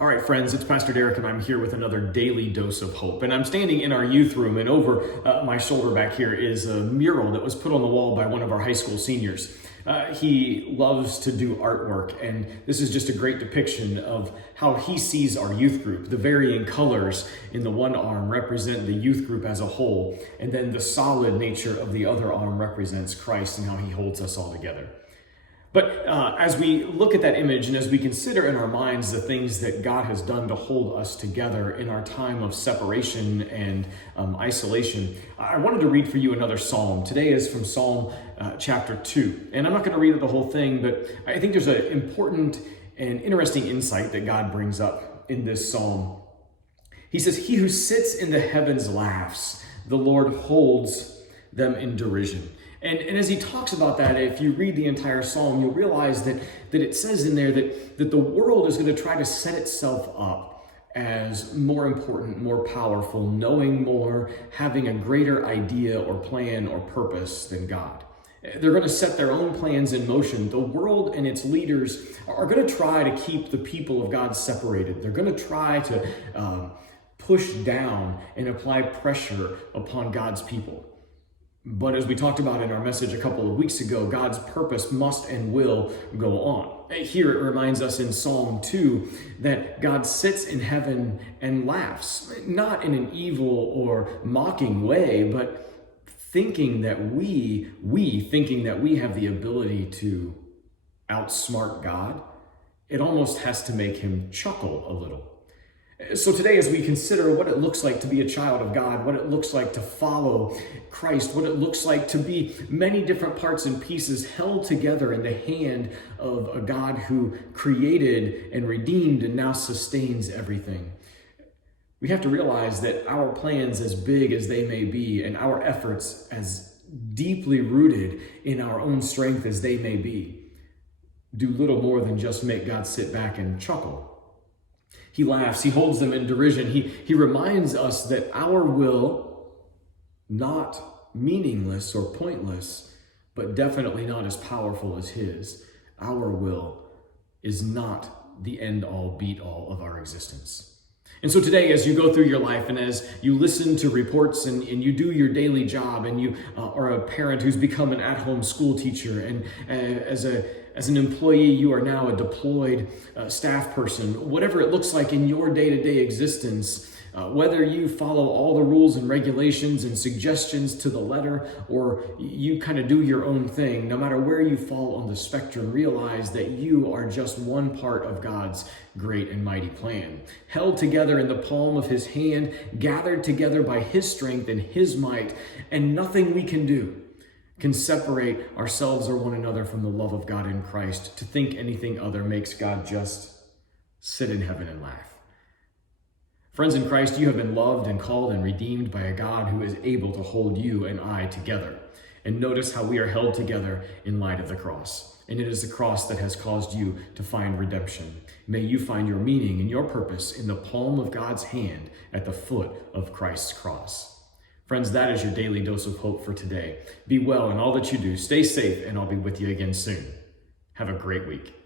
All right, friends, it's Pastor Derek, and I'm here with another daily dose of hope. And I'm standing in our youth room, and over my shoulder back here is a mural that was put on the wall by one of our high school seniors. He loves to do artwork, and this is just a great depiction of how he sees our youth group. The varying colors in the one arm represent the youth group as a whole, and then the solid nature of the other arm represents Christ and how he holds us all together. But as we look at that image and as we consider in our minds the things that God has done to hold us together in our time of separation and isolation, I wanted to read for you another psalm. Today is from Psalm chapter 2. And I'm not going to read the whole thing, but I think there's an important and interesting insight that God brings up in this psalm. He says, "He who sits in the heavens laughs, the Lord holds them in derision." And as he talks about that, if you read the entire psalm, you'll realize that it says in there that the world is going to try to set itself up as more important, more powerful, knowing more, having a greater idea or plan or purpose than God. They're going to set their own plans in motion. The world and its leaders are going to try to keep the people of God separated. They're going to try to push down and apply pressure upon God's people. But as we talked about in our message a couple of weeks ago, God's purpose must and will go on. Here it reminds us in Psalm 2 that God sits in heaven and laughs, not in an evil or mocking way, but thinking that we have the ability to outsmart God. It almost has to make him chuckle a little. So today, as we consider what it looks like to be a child of God, what it looks like to follow Christ, what it looks like to be many different parts and pieces held together in the hand of a God who created and redeemed and now sustains everything, we have to realize that our plans, as big as they may be, and our efforts, as deeply rooted in our own strength as they may be, do little more than just make God sit back and chuckle. He laughs, he holds them in derision. He reminds us that our will, not meaningless or pointless, but definitely not as powerful as his. Our will is not the end-all, beat-all of our existence. And so today, as you go through your life and as you listen to reports and you do your daily job and you are a parent who's become an at-home school teacher, and as an employee, you are now a deployed staff person, whatever it looks like in your day-to-day existence, whether you follow all the rules and regulations and suggestions to the letter or you kind of do your own thing, no matter where you fall on the spectrum, realize that you are just one part of God's great and mighty plan, held together in the palm of his hand, gathered together by his strength and his might, and nothing we can do can separate ourselves or one another from the love of God in Christ. To think anything other makes God just sit in heaven and laugh. Friends in Christ, you have been loved and called and redeemed by a God who is able to hold you and I together. And notice how we are held together in light of the cross. And it is the cross that has caused you to find redemption. May you find your meaning and your purpose in the palm of God's hand at the foot of Christ's cross. Friends, that is your daily dose of hope for today. Be well in all that you do. Stay safe, and I'll be with you again soon. Have a great week.